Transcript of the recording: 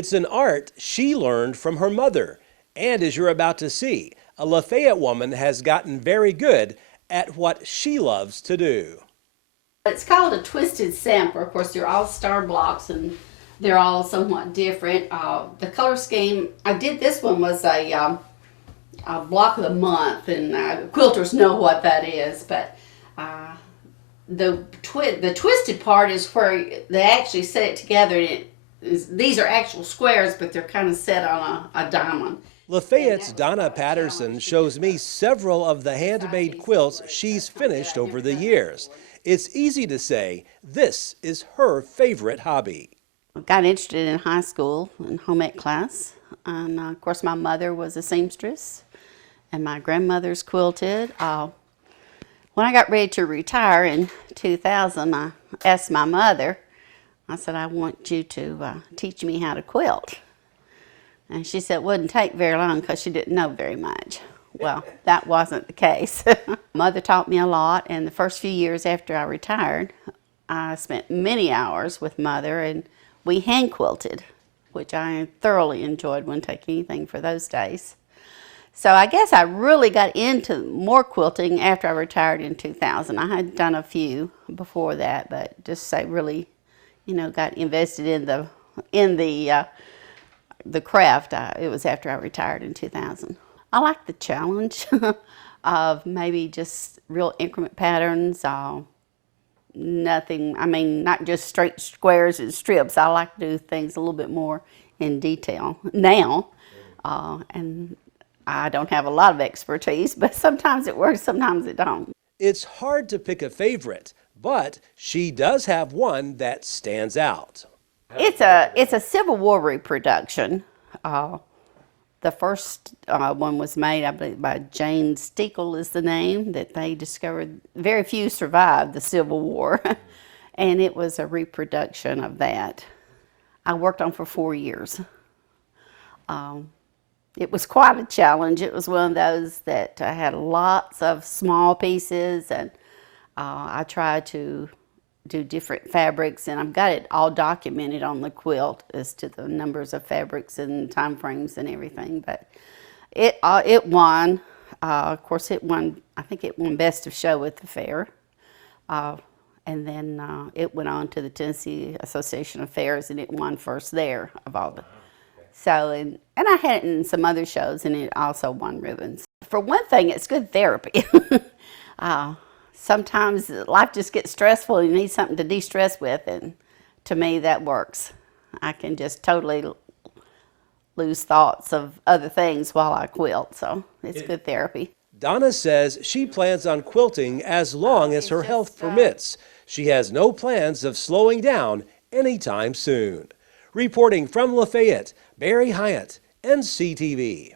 It's an art she learned from her mother. And as you're about to see, a Lafayette woman has gotten very good at what she loves to do. It's called a twisted sampler. Of course, they're all star blocks and they're all somewhat different. The color scheme, I did this one was a block of the month, and quilters know what that is, but the twisted part is where they actually set it together, and these are actual squares, but they're kind of set on a diamond. Lafayette's Donna Patterson shows me several of the handmade quilts she's finished over the years. It's easy to say this is her favorite hobby. I got interested in high school in home ec class, and of course my mother was a seamstress and my grandmother's quilted. When I got ready to retire in 2000, I asked my mother, I said, I want you to teach me how to quilt. And she said it wouldn't take very long because she didn't know very much. Well, that wasn't the case. Mother taught me a lot, and the first few years after I retired, I spent many hours with Mother, and we hand quilted, which I thoroughly enjoyed. Wouldn't take anything for those days. So I guess I really got into more quilting after I retired in 2000. I had done a few before that, but just say really, got invested in the craft. It was after I retired in 2000. I like the challenge of maybe just real increment patterns. Nothing, not just straight squares and strips. I like to do things a little bit more in detail now. And I don't have a lot of expertise, but sometimes it works, sometimes it don't. It's hard to pick a favorite, but she does have one that stands out. It's a Civil War reproduction. The first one was made, I believe, by Jane Steekel is the name that they discovered. Very few survived the Civil War, and it was a reproduction of that. I worked on for 4 years. It was quite a challenge. It was one of those that had lots of small pieces, and I tried to do different fabrics, and I've got it all documented on the quilt as to the numbers of fabrics and time frames and everything. But it won. Of course, it won. I think it won Best of Show at the fair, and then it went on to the Tennessee Association of Fairs, and it won first there of all the. So and I had it in some other shows, and it also won ribbons. For one thing, it's good therapy. Sometimes life just gets stressful and you need something to de-stress with, and to me that works. I can just totally lose thoughts of other things while I quilt, so it's good therapy. Donna says she plans on quilting as long as her health permits. She has no plans of slowing down anytime soon. Reporting from Lafayette, Barry Hyatt, NCTV.